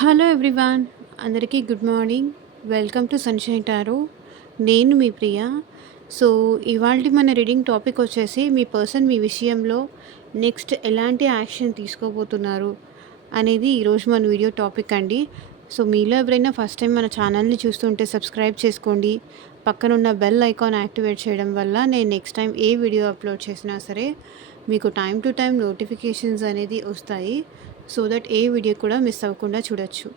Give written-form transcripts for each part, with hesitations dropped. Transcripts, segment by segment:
Hello everyone, అందరికీ good morning. Welcome to sunshine tarot. నేను మీ ప్రియ. So, ఇవాల్టి మన రీడింగ్ టాపిక్ వచ్చేసి మీ పర్సన్ మీ విషయంలో నెక్స్ట్ ఎలాంటి యాక్షన్ తీసుకోబోతున్నారు అనేది ఈరోజు మన వీడియో టాపిక్ అండి. సో, మీలో ఎవరైనా ఫస్ట్ టైం మన ఛానల్‌ని చూస్తుంటే సబ్స్క్రైబ్ చేసుకోండి. పక్కనున్న బెల్ ఐకాన్ యాక్టివేట్ చేయడం వల్ల నేను నెక్స్ట్ టైం ఏ వీడియో అప్లోడ్ చేసినా సరే మీకు టైం టు టైం నోటిఫికేషన్స్ అనేది వస్తాయి. సో దట్ ఏ వీడియో కూడా మిస్ అవ్వకుండా చూడొచ్చు.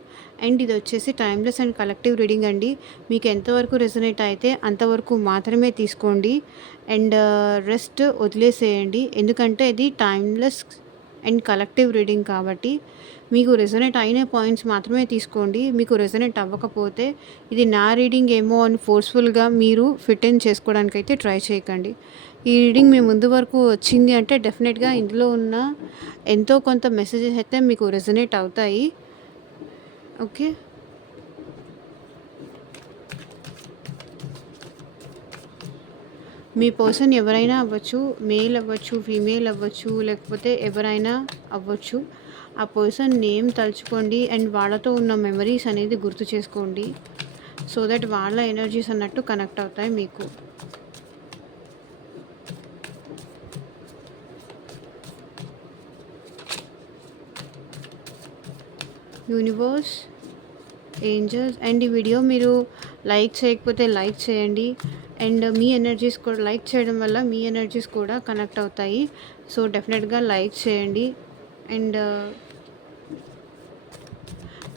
అండ్ ఇది వచ్చేసి టైమ్లెస్ అండ్ కలెక్టివ్ రీడింగ్ అండి. మీకు ఎంతవరకు రెజొనేట్ అయితే అంతవరకు మాత్రమే తీసుకోండి. అండ్ రెస్ట్ వదిలేసేయండి. ఎందుకంటే ఇది టైమ్లెస్ అండ్ కలెక్టివ్ రీడింగ్ కాబట్టి మీకు రెజొనేట్ అయిన పాయింట్స్ మాత్రమే తీసుకోండి. మీకు రెజొనేట్ అవ్వకపోతే ఇది నా రీడింగ్ ఏమో అని ఫోర్స్ఫుల్గా మీరు ఫిట్ ఇన్ చేసుకోవడానికైతే ట్రై చేయకండి. ఈ రీడింగ్ మీ ముందు వరకు వచ్చింది అంటే డెఫినెట్గా ఇందులో ఉన్న ఎంతో కొంత మెసేజెస్ అయితే మీకు రెజొనేట్ అవుతాయి. ఓకే, మీ పర్సన్ ఎవరైనా అవ్వచ్చు, మేల్ అవ్వచ్చు, ఫీమేల్ అవ్వచ్చు, లేకపోతే ఎవరైనా అవ్వచ్చు. ఆ పర్సన్ నేమ్ తలుచుకోండి అండ్ వాళ్ళతో ఉన్న మెమరీస్ అనేది గుర్తు చేసుకోండి. సో దట్ వాళ్ళ ఎనర్జీస్ అన్నట్టు కనెక్ట్ అవుతాయి మీకు. యూనివర్స్, ఏంజల్స్, అండ్ ఈ వీడియో మీరు లైక్ చేయకపోతే లైక్ చేయండి. అండ్ మీ ఎనర్జీస్ కూడా లైక్ చేయడం వల్ల మీ ఎనర్జీస్ కూడా కనెక్ట్ అవుతాయి. సో డెఫినెట్గా లైక్ చేయండి. అండ్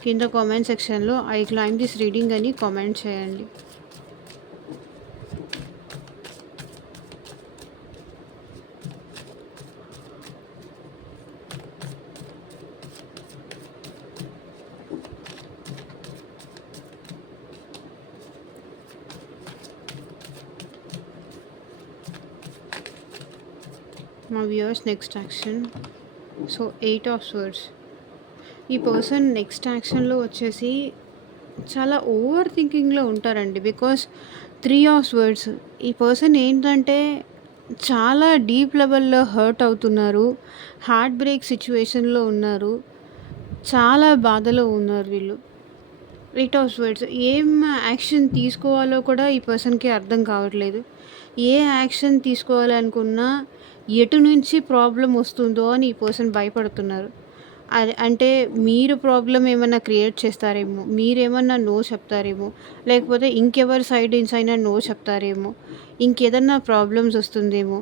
కింద కామెంట్ సెక్షన్లో ఐ క్లైమ్ దిస్ రీడింగ్ అని కామెంట్ చేయండి. మా viewers next action. So 8 of swords. ఈ పర్సన్ నెక్స్ట్ యాక్షన్లో వచ్చేసి చాలా ఓవర్ థింకింగ్లో ఉంటారండి. Because 3 of swords. ఈ పర్సన్ ఏంటంటే చాలా డీప్ లెవెల్లో హర్ట్ అవుతున్నారు. హార్ట్ బ్రేక్ సిచ్యువేషన్లో ఉన్నారు. చాలా బాధలో ఉన్నారు వీళ్ళు. 8 ఆఫ్ స్వర్డ్స్. ఏం యాక్షన్ తీసుకోవాలో కూడా ఈ పర్సన్కి అర్థం కావట్లేదు. ఏ యాక్షన్ తీసుకోవాలనుకున్నా ఎటు నుంచి ప్రాబ్లం వస్తుందో అని ఈ పర్సన్ భయపడుతున్నారు. అది అంటే మీరు ప్రాబ్లం ఏమన్నా క్రియేట్ చేస్తారేమో, మీరేమన్నా నో చెప్తారేమో, లేకపోతే ఇంకెవరి సైడ్ నుంచి అయినా నో చెప్తారేమో, ఇంకేదన్నా ప్రాబ్లమ్స్ వస్తుందేమో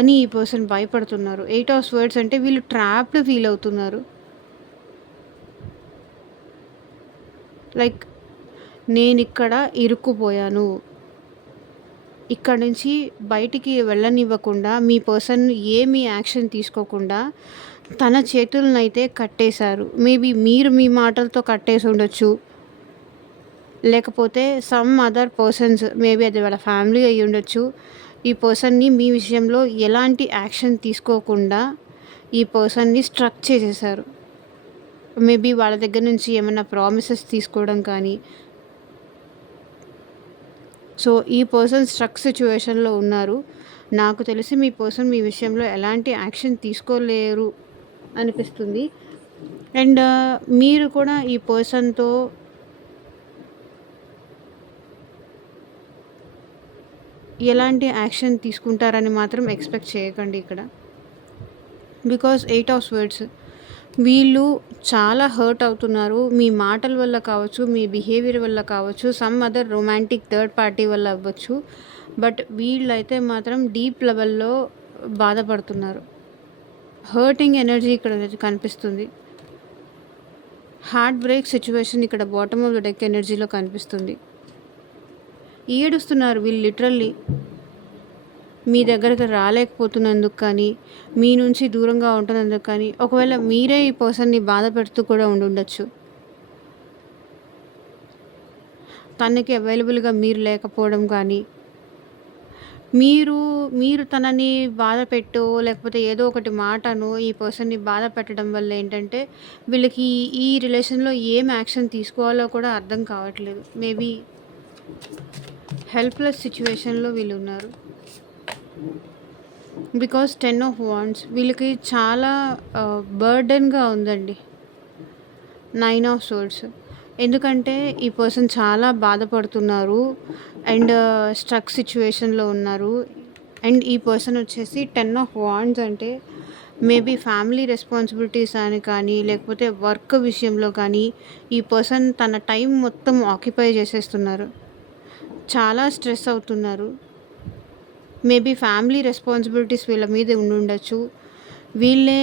అని ఈ పర్సన్ భయపడుతున్నారు. 8 ఆఫ్ స్వర్డ్స్ అంటే వీళ్ళు ట్రాప్డ్ ఫీల్ అవుతున్నారు. లైక్ నేనిక్కడ ఇరుక్కుపోయాను, ఇక్కడ నుంచి బయటికి వెళ్ళనివ్వకుండా మీ పర్సన్ ఏమీ యాక్షన్ తీసుకోకుండా తన చేతులనైతే కట్టేశారు. మేబీ మీరు మీ మాటలతో కట్టేసి ఉండొచ్చు, లేకపోతే సమ్ అదర్ పర్సన్స్, మేబీ అది వాళ్ళ ఫ్యామిలీ అయ్యి ఉండొచ్చు. ఈ పర్సన్ని మీ విషయంలో ఎలాంటి యాక్షన్ తీసుకోకుండా ఈ పర్సన్ని స్ట్రక్ చేసేసారు. మేబీ వాళ్ళ దగ్గర నుంచి ఏమైనా ప్రామిసెస్ తీసుకోవడం కానీ. సో ఈ పర్సన్ స్ట్రక్ సిచ్యువేషన్లో ఉన్నారు. నాకు తెలిసి మీ పర్సన్ మీ విషయంలో ఎలాంటి యాక్షన్ తీసుకోలేరు అనిపిస్తుంది. అండ్ మీరు కూడా ఈ పర్సన్తో ఎలాంటి యాక్షన్ తీసుకుంటారని మాత్రం ఎక్స్పెక్ట్ చేయకండి ఇక్కడ. Because 8 of swords. వీళ్ళు చాలా హర్ట్ అవుతున్నారు. మీ మాటల వల్ల కావచ్చు, మీ బిహేవియర్ వల్ల కావచ్చు, some other romantic third party వల్ల అవ్వచ్చు. బట్ వీళ్ళైతే మాత్రం డీప్ లెవెల్లో బాధపడుతున్నారు. హర్టింగ్ ఎనర్జీ ఇక్కడ కనిపిస్తుంది. హార్ట్ బ్రేక్ సిచ్యువేషన్ ఇక్కడ బాటమ్ ఆఫ్ ద డెక్ ఎనర్జీలో కనిపిస్తుంది. ఏడుస్తున్నారు వీళ్ళు లిటరల్లీ. మీ దగ్గరకు రాలేకపోతున్నందుకు కానీ, మీ నుంచి దూరంగా ఉంటున్నందుకు కానీ, ఒకవేళ మీరే ఈ పర్సన్ని బాధ పెడుతూ కూడా ఉండుండొచ్చు. తనకి అవైలబుల్గా మీరు లేకపోవడం కానీ, మీరు తనని బాధ పెట్టో లేకపోతే ఏదో ఒకటి మాటను ఈ పర్సన్ని బాధ పెట్టడం వల్ల ఏంటంటే వీళ్ళకి ఈ రిలేషన్లో ఏం యాక్షన్ తీసుకోవాలో కూడా అర్థం కావట్లేదు. మేబీ హెల్ప్లెస్ సిచ్యువేషన్లో వీళ్ళు ఉన్నారు. బికాస్ 10 ఆఫ్ వాండ్స్ వీళ్ళకి చాలా బర్డెన్గా ఉందండి. 9 ఆఫ్ సోర్డ్స్. ఎందుకంటే ఈ పర్సన్ చాలా బాధపడుతున్నారు అండ్ స్ట్రక్ సిచ్యువేషన్‌లో ఉన్నారు. అండ్ ఈ పర్సన్ వచ్చేసి 10 ఆఫ్ వాండ్స్ అంటే మేబీ ఫ్యామిలీ రెస్పాన్సిబిలిటీస్ అని కానీ, లేకపోతే వర్క్ విషయంలో కానీ ఈ పర్సన్ తన టైం మొత్తం ఆక్యుపై చేసేస్తున్నారు. చాలా స్ట్రెస్ అవుతున్నారు. మేబీ ఫ్యామిలీ రెస్పాన్సిబిలిటీస్ వీళ్ళ మీద ఉండుండొచ్చు. వీళ్ళే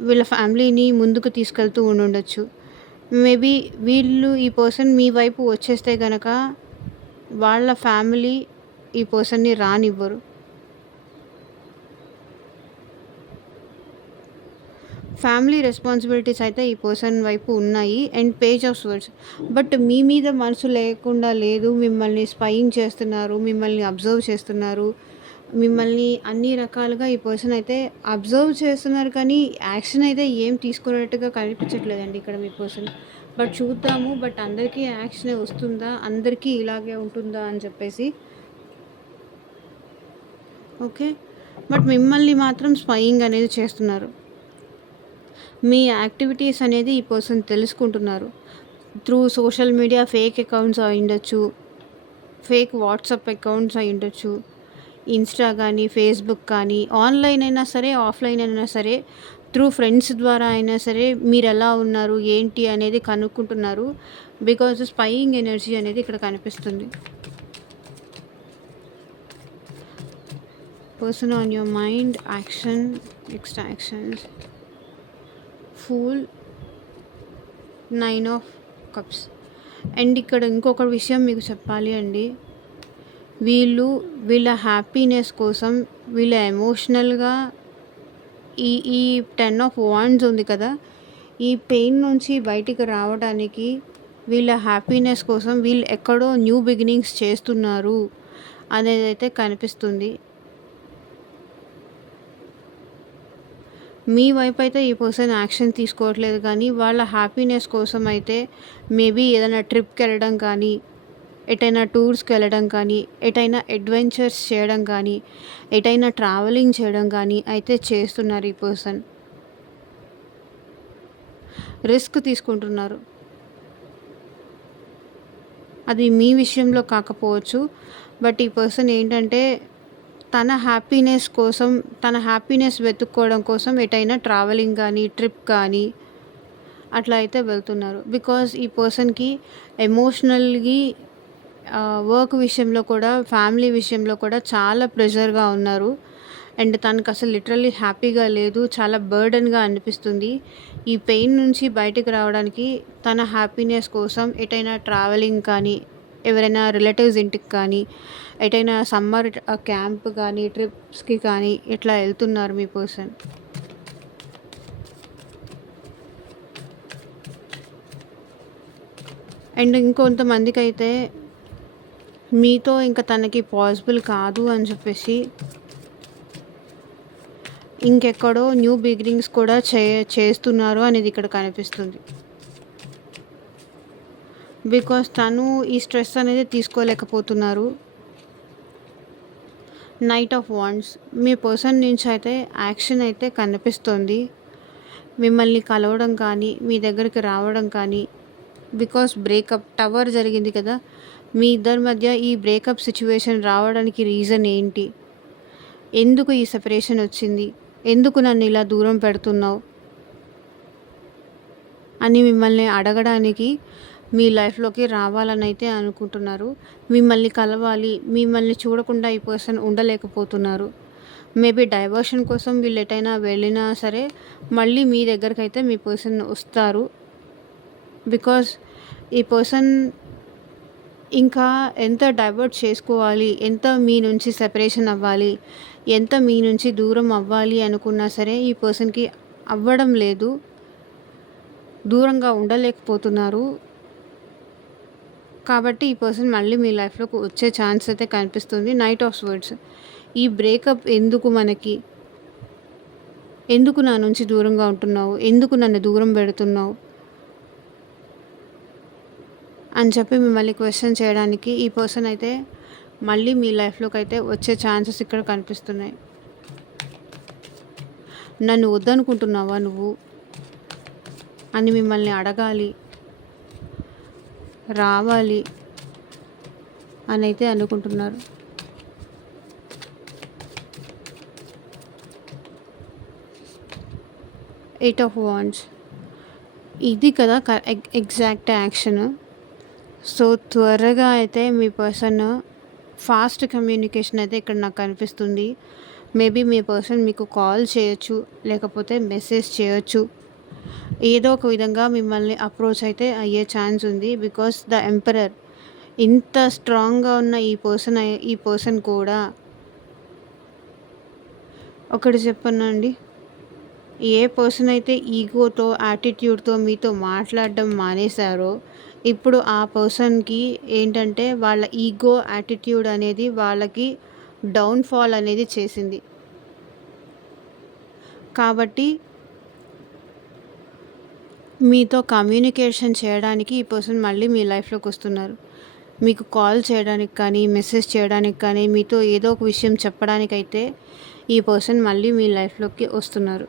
వీళ్ళ ఫ్యామిలీని ముందుకు తీసుకెళ్తూ ఉండుండొచ్చు. మేబీ ఈ పర్సన్ మీ వైపు వచ్చేస్తే గనక వాళ్ళ ఫ్యామిలీ ఈ పర్సన్‌ని రానివ్వరు. ఫ్యామిలీ రెస్పాన్సిబిలిటీస్ అయితే ఈ పర్సన్ వైపు ఉన్నాయి and page of swords. But మీ మీద మనసు లేకుండా లేదు. మిమ్మల్ని స్పైయింగ్ చేస్తున్నారు. మిమ్మల్ని అబ్జర్వ్ చేస్తున్నారు. మిమ్మల్ని అన్ని రకాలుగా ఈ పర్సన్ అయితే అబ్జర్వ్ చేస్తున్నారు కానీ యాక్షన్ అయితే ఏం తీసుకున్నట్టుగా కనిపించట్లేదండి ఇక్కడ మీ పర్సన్. బట్ చూద్దాము. బట్ అందరికీ యాక్షనే వస్తుందా? అందరికీ ఇలాగే ఉంటుందా అని చెప్పేసి. ఓకే. బట్ మిమ్మల్ని మాత్రం స్పైయింగ్ అనేది చేస్తున్నారు. మీ యాక్టివిటీస్ అనేది ఈ పర్సన్ తెలుసుకుంటున్నారు. Through social media fake accounts అయ్యుండొచ్చు. ఫేక్ వాట్సాప్ అకౌంట్స్ అయ్యుండొచ్చు. ఇన్స్టా కానీ, ఫేస్‌బుక్ కానీ, ఆన్‌లైన్ అయినా సరే, ఆఫ్‌లైన్ అయినా సరే, త్రూ ఫ్రెండ్స్ ద్వారా అయినా సరే మీరెలా ఉన్నారు, ఏంటి అనేది కనుక్కుంటున్నారు. బికాజ్ స్పైయింగ్ ఎనర్జీ అనేది ఇక్కడ కనిపిస్తుంది. Person on your mind, action, next actions, fool, 9 of cups. And ఇక్కడ ఇంకొక విషయం మీకు చెప్పాలి అండి. వీళ్ళ హ్యాపీనెస్ కోసం వీళ్ళ ఎమోషనల్‌గా ఈ ఈ 10 ఆఫ్ వాండ్స్ ఉంది కదా! ఈ పెయిన్ నుంచి బయటికి రావడానికి వీళ్ళ హ్యాపీనెస్ కోసం వీళ్ళు ఎక్కడో న్యూ బిగినింగ్స్ చేస్తున్నారు అనేదైతే కనిపిస్తుంది. మీ వైపు అయితే ఈ పర్సన్ యాక్షన్ తీసుకోవట్లేదు కానీ వాళ్ళ హ్యాపీనెస్ కోసం అయితే మేబీ ఏదైనా ట్రిప్‌కి వెళ్ళడం కానీ, ఎటైనా టూర్స్‌కి వెళ్ళడం కానీ, ఎటైనా అడ్వెంచర్స్ చేయడం కానీ, ఎటైనా ట్రావెలింగ్ చేయడం కానీ అయితే చేస్తున్నారు ఈ పర్సన్. రిస్క్ తీసుకుంటున్నారు. అది మీ విషయంలో కాకపోవచ్చు. బట్ ఈ పర్సన్ ఏంటంటే తన హ్యాపీనెస్ కోసం, తన హ్యాపీనెస్ వెతుక్కోవడం కోసం ఎటైనా ట్రావెలింగ్ కానీ, ట్రిప్ కానీ అట్లా అయితే వెళ్తున్నారు. బికాజ్ ఈ పర్సన్‌కి ఎమోషనల్‌గా వర్క్ విషయంలో కూడా, ఫ్యామిలీ విషయంలో కూడా చాలా ప్రెషర్‌గా ఉన్నారు. అండ్ తనకు అసలు లిటరల్లీ హ్యాపీగా లేదు. చాలా బర్డెన్‌గా అనిపిస్తుంది. ఈ పెయిన్ నుంచి బయటికి రావడానికి తన హ్యాపీనెస్ కోసం ఎటైనా ట్రావెలింగ్ కానీ, ఎవరైనా రిలేటివ్స్ ఇంటికి కానీ, ఎటైనా సమ్మర్ క్యాంప్ కానీ, ట్రిప్స్‌కి కానీ ఇట్లా వెళ్తున్నారు మీ పర్సన్. అండ్ ఇంకొంతమందికైతే మీతో ఇంకా తనకి పాసిబుల్ కాదు అని చెప్పేసి ఇంకెక్కడో న్యూ బిగినింగ్స్ కూడా చేస్తున్నారు అనేది ఇక్కడ కనిపిస్తుంది. బికాస్ తను ఈ స్ట్రెస్ అనేది తీసుకోలేకపోతున్నారు. Knight of wands. మీ పర్సన్ నుంచి అయితే యాక్షన్ అయితే కనిపిస్తుంది. మిమ్మల్ని కలవడం కానీ, మీ దగ్గరికి రావడం కానీ, బికాస్ బ్రేకప్ టవర్ జరిగింది కదా! మీ ఇద్దరి మధ్య ఈ బ్రేకప్ సిచ్యువేషన్ రావడానికి రీజన్ ఏంటి? ఎందుకు ఈ సెపరేషన్ వచ్చింది? ఎందుకు నన్ను ఇలా దూరం పెడుతున్నావు అని మిమ్మల్ని అడగడానికి మీ లైఫ్‌లోకి రావాలని అయితే అనుకుంటున్నారు. మిమ్మల్ని కలవాలి, మిమ్మల్ని చూడకుండా ఈ పర్సన్ ఉండలేకపోతున్నారు. మేబీ డైవర్షన్ కోసం వీళ్ళు ఎటైనా వెళ్ళినా సరే మళ్ళీ మీ దగ్గరకైతే మీ పర్సన్ వస్తారు. బికాస్ ఈ పర్సన్ ఇంకా ఎంత డైవర్ట్ చేసుకోవాలి, ఎంత మీ నుంచి సెపరేషన్ అవ్వాలి, ఎంత మీ నుంచి దూరం అవ్వాలి అనుకున్నా సరే ఈ పర్సన్‌కి అవ్వడం లేదు. దూరంగా ఉండలేకపోతున్నారు. కాబట్టి ఈ పర్సన్ మళ్ళీ మీ లైఫ్‌లోకి వచ్చే ఛాన్స్ అయితే కనిపిస్తుంది. Knight of swords. ఈ బ్రేకప్ ఎందుకు మనకి? ఎందుకు నా నుంచి దూరంగా ఉంటున్నావు? ఎందుకు నన్ను దూరం పెడుతున్నావు? అని చెప్పి మిమ్మల్ని క్వెషన్ చేయడానికి ఈ పర్సన్ అయితే మళ్ళీ మీ లైఫ్‌లోకి అయితే వచ్చే ఛాన్సెస్ ఇక్కడ కనిపిస్తున్నాయి. నన్ను వద్దనుకుంటున్నావా నువ్వు? అని మిమ్మల్ని అడగాలి, రావాలి అని అయితే అనుకుంటున్నారు. ఎయిట్ ఆఫ్ వాండ్స్, ఇది కదా ఎగ్జాక్ట్ యాక్షన్. సో త్వరగా అయితే మీ పర్సన్ ఫాస్ట్ కమ్యూనికేషన్ అయితే ఇక్కడ నాకు కనిపిస్తుంది. మేబీ మీ పర్సన్ మీకు కాల్ చేయొచ్చు, లేకపోతే మెసేజ్ చేయొచ్చు. ఏదో ఒక విధంగా మిమ్మల్ని అప్రోచ్ అయితే అయ్యే ఛాన్స్ ఉంది. బికాస్ ద ఎంపరర్, ఇంత స్ట్రాంగ్గా ఉన్న ఈ పర్సన్ కూడా ఒకటి చెప్పనండి, ఏ పర్సన్ అయితే ఈగోతో యాటిట్యూడ్తో మీతో మాట్లాడడం మానేశారో ఇప్పుడు ఆ పర్సన్కి ఏంటంటే వాళ్ళ ఈగో యాటిట్యూడ్ అనేది వాళ్ళకి డౌన్ఫాల్ అనేది చేసింది. కాబట్టి మీతో కమ్యూనికేషన్ చేయడానికి ఈ పర్సన్ మళ్ళీ మీ లైఫ్లోకి వస్తున్నారు. మీకు కాల్ చేయడానికి కానీ, మెసేజ్ చేయడానికి కానీ, మీతో ఏదో ఒక విషయం చెప్పడానికైతే ఈ పర్సన్ మళ్ళీ మీ లైఫ్లోకి వస్తున్నారు.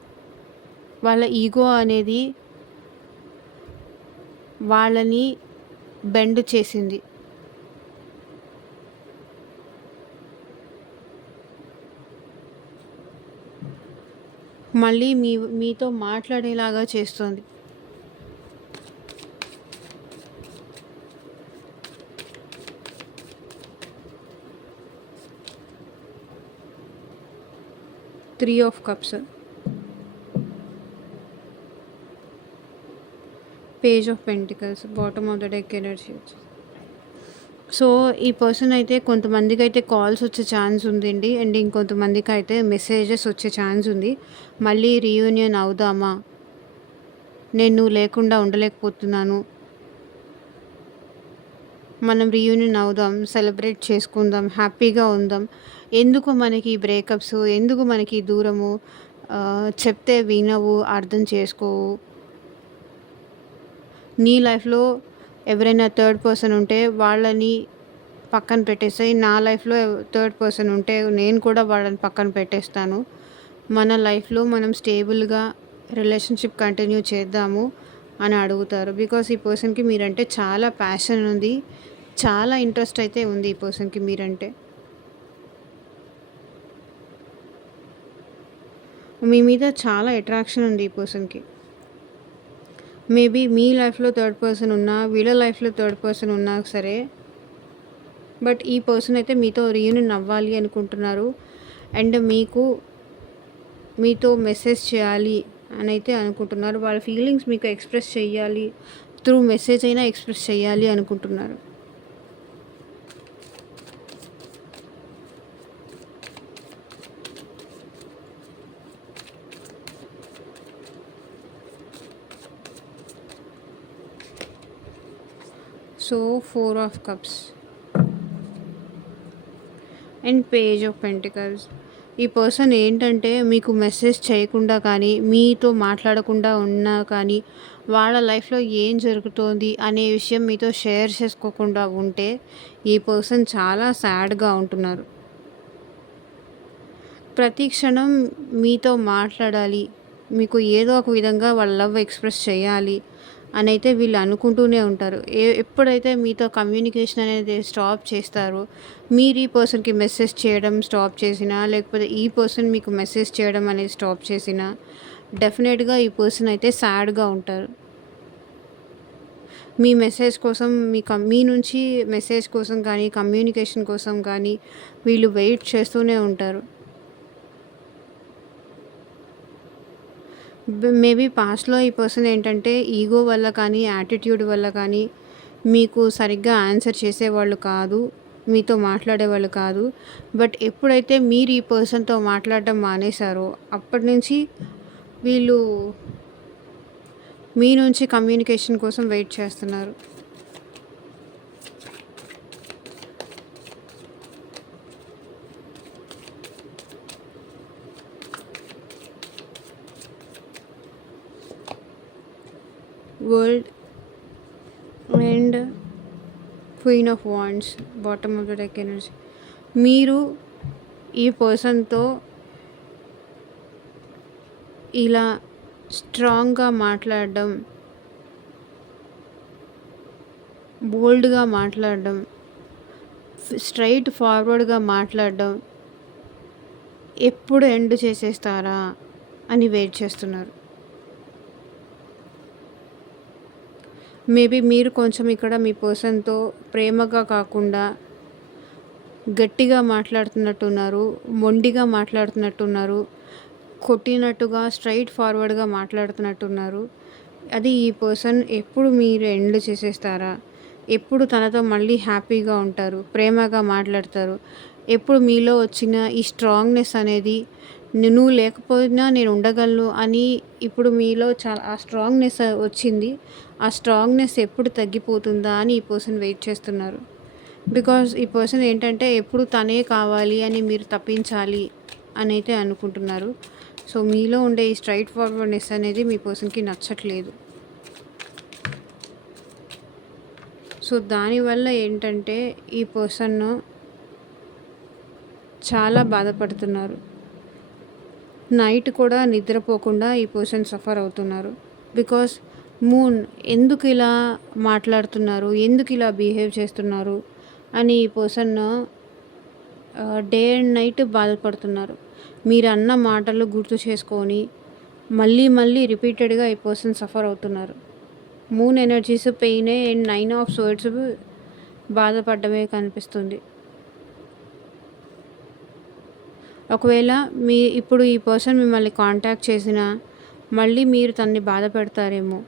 వాళ్ళ ఈగో అనేది వాళ్ళని బెండ్ చేసింది. మళ్ళీ మీతో మాట్లాడేలాగా చేస్తుంది. Three of cups, page of pentacles, bottom of the deck energy వచ్చింది. సో ఈ పర్సన్ అయితే కొంతమందికి అయితే కాల్స్ వచ్చే ఛాన్స్ ఉందండి, అండ్ ఇంకొంతమందికి అయితే మెసేజెస్ వచ్చే ఛాన్స్ ఉంది. మళ్ళీ రీయూనియన్ అవుదామా, నేను నువ్వు లేకుండా ఉండలేకపోతున్నాను, మనం రీయూనియన్ అవుదాం, సెలబ్రేట్ చేసుకుందాం, హ్యాపీగా ఉందాం, ఎందుకు మనకి బ్రేకప్స్, ఎందుకు మనకి దూరము, చెప్తే వినవు, అర్థం చేసుకోవు, నీ లైఫ్లో ఎవరైనా థర్డ్ పర్సన్ ఉంటే వాళ్ళని పక్కన పెట్టేస్తాయి, నా లైఫ్లో థర్డ్ పర్సన్ ఉంటే నేను కూడా వాళ్ళని పక్కన పెట్టేస్తాను, మన లైఫ్లో మనం స్టేబుల్గా రిలేషన్షిప్ కంటిన్యూ చేద్దాము అని అడుగుతారు. బికాస్ ఈ పర్సన్కి మీరంటే చాలా ప్యాషన్ ఉంది, చాలా ఇంట్రెస్ట్ అయితే ఉంది ఈ పర్సన్కి మీరంటే. మీ మీద చాలా అట్రాక్షన్ ఉంది ఈ పర్సన్కి. మేబీ మీ లైఫ్లో థర్డ్ పర్సన్ ఉన్నా, వీళ్ళ లైఫ్లో థర్డ్ పర్సన్ ఉన్నా సరే, బట్ ఈ పర్సన్ అయితే మీతో రీయూనియన్ అవ్వాలి అనుకుంటున్నారు. అండ్ మీతో మెసేజ్ చేయాలి అని అయితే అనుకుంటున్నారు. వాళ్ళ ఫీలింగ్స్ మీకు ఎక్స్ప్రెస్ చేయాలి, త్రూ మెసేజ్ అయినా ఎక్స్ప్రెస్ చేయాలి అనుకుంటున్నారు. So 4 of cups and page of pentacles. ఈ పర్సన్ ఏంటంటే మీకు మెసేజ్ చేయకుండా కానీ, మీతో మాట్లాడకుండా ఉన్నా కానీ, వాళ్ళ లైఫ్లో ఏం జరుగుతోంది అనే విషయం మీతో షేర్ చేసుకోకుండా ఉంటే ఈ పర్సన్ చాలా సాడ్గా ఉంటున్నారు. ప్రతి క్షణం మీతో మాట్లాడాలి, మీకు ఏదో ఒక విధంగా వాళ్ళ లవ్ ఎక్స్ప్రెస్ చేయాలి అని అయితే వీళ్ళు అనుకుంటూనే ఉంటారు. ఎప్పుడైతే మీతో కమ్యూనికేషన్ అనేది స్టాప్ చేస్తారో, మీరు ఈ పర్సన్కి మెసేజ్ చేయడం స్టాప్ చేసినా, లేకపోతే ఈ పర్సన్ మీకు మెసేజ్ చేయడం అనేది స్టాప్ చేసినా, డెఫినెట్గా ఈ పర్సన్ అయితే సాడ్గా ఉంటారు. మీ మెసేజ్ కోసం, మీ నుంచి మెసేజ్ కోసం కానీ, కమ్యూనికేషన్ కోసం కానీ వీళ్ళు వెయిట్ చేస్తూనే ఉంటారు. మేబీ పాస్ట్లో ఈ పర్సన్ ఏంటంటే ఈగో వల్ల కానీ, యాటిట్యూడ్ వల్ల కానీ మీకు సరిగ్గా ఆన్సర్ చేసేవాళ్ళు కాదు, మీతో మాట్లాడేవాళ్ళు కాదు. బట్ ఎప్పుడైతే మీరు ఈ పర్సన్తో మాట్లాడడం మానేశారో అప్పటి నుంచి వీళ్ళు మీ నుంచి కమ్యూనికేషన్ కోసం వెయిట్ చేస్తున్నారు. World and queen of wands, bottom of the deck energy. మీరు ఈ పర్సన్తో ఇలా స్ట్రాంగ్గా మాట్లాడడం, బోల్డ్‌గా మాట్లాడడం, స్ట్రెయిట్ ఫార్వర్డ్‌గా మాట్లాడడం, ఎప్పుడు ఎండ్ చేసేస్తారా అని వెయిట్ చేస్తున్నారు. మేబీ మీరు కొంచెం ఇక్కడ మీ పర్సన్‌తో ప్రేమగా కాకుండా గట్టిగా మాట్లాడుతున్నట్టున్నారు, మొండిగా మాట్లాడుతున్నట్టున్నారు, కొట్టినట్టుగా స్ట్రెయిట్ ఫార్వర్డ్‌గా మాట్లాడుతున్నట్టున్నారు. అది ఈ పర్సన్ ఎప్పుడు మీరు ఎండ్ చేసేస్తారా? ఎప్పుడు తనతో మళ్ళీ హ్యాపీగా ఉంటారు, ప్రేమగా మాట్లాడతారు, ఎప్పుడు మీలో వచ్చిన ఈ స్ట్రాంగ్‌నెస్ అనేది నువ్వు లేకపోయినా నేను ఉండగలను అని ఇప్పుడు మీలో చాలా ఆ స్ట్రాంగ్‌నెస్ వచ్చింది. ఆ స్ట్రాంగ్‌నెస్ ఎప్పుడు తగ్గిపోతుందా అని ఈ పర్సన్ వెయిట్ చేస్తున్నారు. బికాజ్ ఈ పర్సన్ ఏంటంటే ఎప్పుడు తనే కావాలి అని మీరు తప్పించాలి అని అయితే అనుకుంటున్నారు. సో మీలో ఉండే ఈ స్ట్రైట్ ఫార్వర్డ్‌నెస్ అనేది మీ పర్సన్‌కి నచ్చట్లేదు. సో దానివల్ల ఏంటంటే ఈ పర్సన్ చాలా బాధపడుతున్నారు. నైట్ కూడా నిద్రపోకుండా ఈ పర్సన్ సఫర్ అవుతున్నారు. బికాస్ మూన్ ఎందుకు ఇలా మాట్లాడుతున్నారు, ఎందుకు ఇలా బిహేవ్ చేస్తున్నారు అని ఈ పర్సన్ డే అండ్ నైట్ బాధపడుతున్నారు. మీరు అన్న మాటలు గుర్తు చేసుకొని మళ్ళీ మళ్ళీ రిపీటెడ్గా ఈ పర్సన్ సఫర్ అవుతున్నారు. మూన్ ఎనర్జీస్ పెయినే అండ్ 9 ఆఫ్ స్వర్డ్స్ బాధపడ్డమే కనిపిస్తుంది. ఒకవేళ ఇప్పుడు ఈ పర్సన్ మిమ్మల్ని కాంటాక్ట్ చేసినా మళ్ళీ మీరు తనని బాధ పెడతారేమో,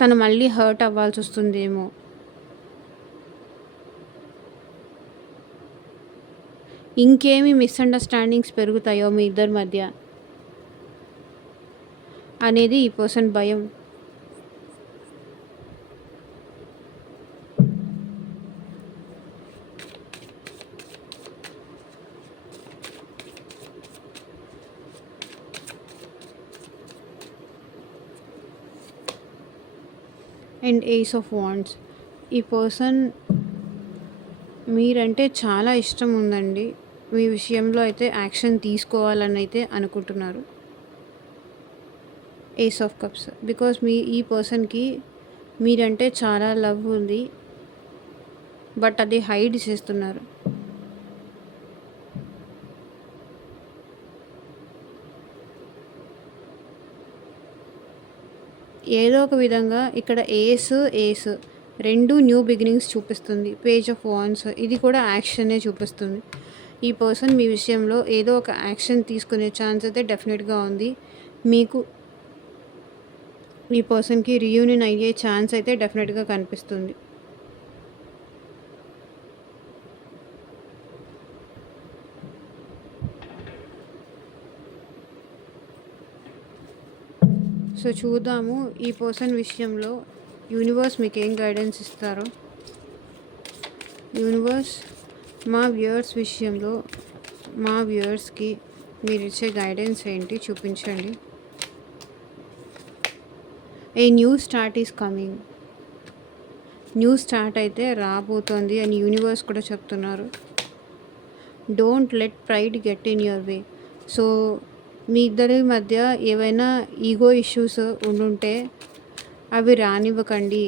తను మళ్ళీ హర్ట్ అవ్వాల్సి వస్తుందేమో, ఇంకేమి మిస్అండర్స్టాండింగ్స్ పెరుగుతాయో మీ ఇద్దరి మధ్య అనేది ఈ పర్సన్ భయం. And ace of wands. ఈ పర్సన్ మీరంటే చాలా ఇష్టం ఉందండి. మీ విషయంలో అయితే యాక్షన్ తీసుకోవాలని అయితే అనుకుంటున్నారు. Ace of cups. బికాస్ ఈ పర్సన్కి మీరంటే చాలా లవ్ ఉంది, బట్ అది హైడ్ చేస్తున్నారు. ఏదో ఒక విధంగా ఇక్కడ ఏస్ రెండు న్యూ బిగినింగ్స్ చూపిస్తుంది. పేజ్ ఆఫ్ వాండ్స్ ఇది కూడా యాక్షనే చూపిస్తుంది. ఈ పర్సన్ మీ విషయంలో ఏదో ఒక యాక్షన్ తీసుకునే ఛాన్స్ అయితే డెఫినెట్గా ఉంది. మీకు ఈ పర్సన్కి రీయూనియన్ అయ్యే ఛాన్స్ అయితే డెఫినెట్గా కనిపిస్తుంది. సో చూద్దాము ఈ పర్సన్ విషయంలో యూనివర్స్ మీకు ఏం గైడెన్స్ ఇస్తారో. యూనివర్స్ మా వ్యూయర్స్ విషయంలో మా వ్యూయర్స్కి మీరు ఇచ్చే గైడెన్స్ ఏంటి చూపించండి. A new start is coming. New start అయితే రాబోతోంది అని యూనివర్స్ కూడా చెప్తున్నారు. Don't let pride get in your way. So మీ ఇద్దరి మధ్య ఏవైనా ఈగో ఇష్యూస్ ఉండుంటే అవి రానివ్వకండి.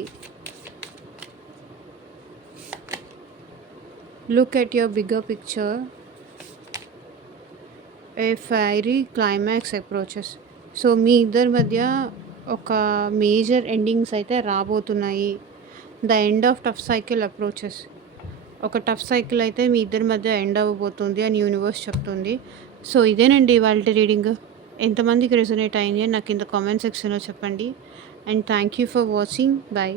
Look at your bigger picture. A fiery climax approaches. So మీ ఇద్దరి మధ్య ఒక మేజర్ ఎండింగ్స్ అయితే రాబోతున్నాయి. The end of tough cycle approaches. ఒక టఫ్ సైకిల్ అయితే మీ ఇద్దరి మధ్య ఎండ్ అవ్వబోతుంది అని యూనివర్స్ చెప్తుంది. సో ఇదేనండి ఇవాళ రీడింగ్. ఎంతమందికి రెజొనేట్ అయింది అని నాకు కింద కామెంట్ సెక్షన్లో చెప్పండి. And thank you for watching. Bye.